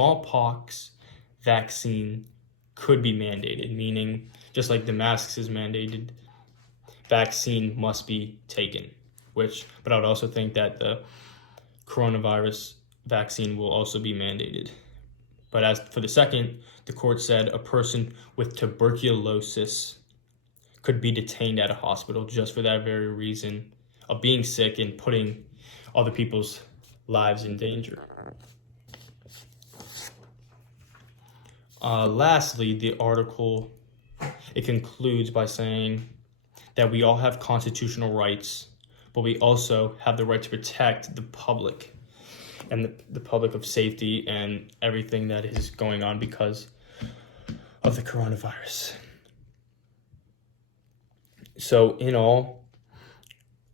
smallpox vaccine could be mandated, meaning just like the masks is mandated, vaccine must be taken. But I would also think that the coronavirus vaccine will also be mandated. But as for the second, the court said a person with tuberculosis could be detained at a hospital just for that very reason of being sick and putting other people's lives in danger. Lastly, the article, it concludes by saying that we all have constitutional rights, but we also have the right to protect the public and the public of safety and everything that is going on because of the coronavirus. So in all,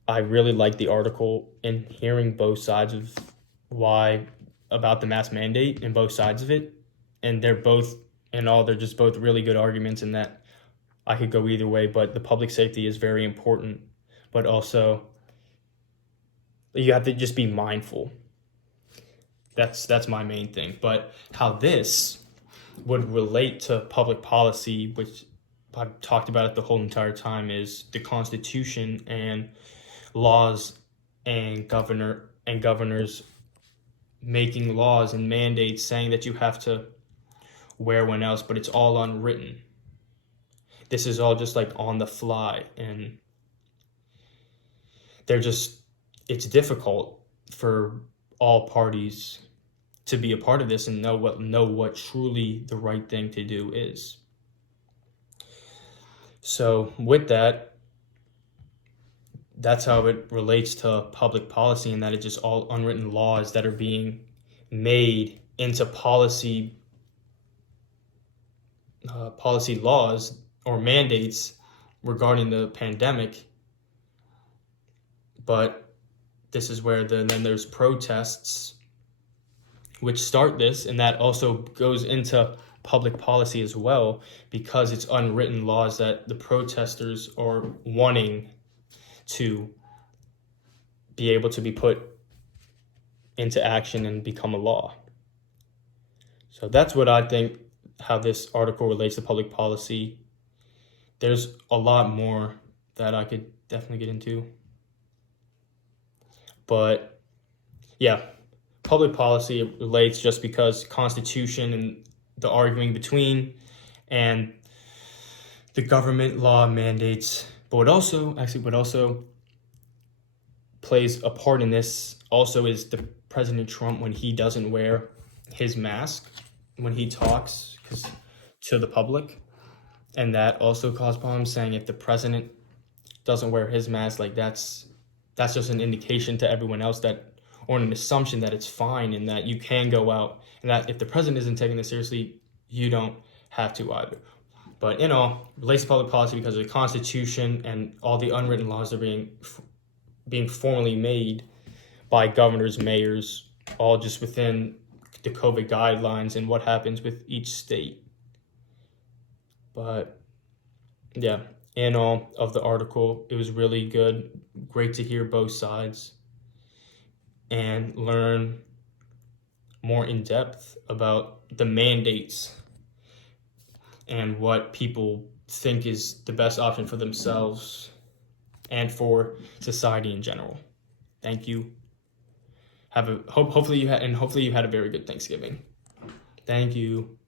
I really like the article and hearing both sides of why about the mask mandate and both sides of it. And they're just both really good arguments in that I could go either way, but the public safety is very important, but also you have to just be mindful. That's my main thing. But how this would relate to public policy, which I've talked about it the whole entire time, is the Constitution and laws and governors making laws and mandates saying that you have to wear one else, but it's all unwritten. This is all just like on the fly, and it's difficult for all parties to be a part of this and know what truly the right thing to do is. So with that, that's how it relates to public policy, and that it's just all unwritten laws that are being made into policy laws or mandates regarding the pandemic. But this is where then there's protests which start this, and that also goes into public policy as well, because it's unwritten laws that the protesters are wanting to be able to be put into action and become a law. So that's what I think, how this article relates to public policy. There's a lot more that I could definitely get into. But yeah, public policy relates just because Constitution and the arguing between and the government law mandates, but what also plays a part in this also is the President Trump when he doesn't wear his mask when he talks to the public, and that also caused problems, saying if the president doesn't wear his mask, like that's just an indication to everyone else that, or an assumption that it's fine and that you can go out, and that if the president isn't taking this seriously, you don't have to either. But in all, relates to public policy because of the Constitution and all the unwritten laws that are being formally made by governors, mayors, all just within the COVID guidelines and what happens with each state. But yeah, in all of the article, it was really good. Great to hear both sides and learn more in depth about the mandates and what people think is the best option for themselves and for society in general. Thank you. Hopefully you had a very good Thanksgiving. Thank you.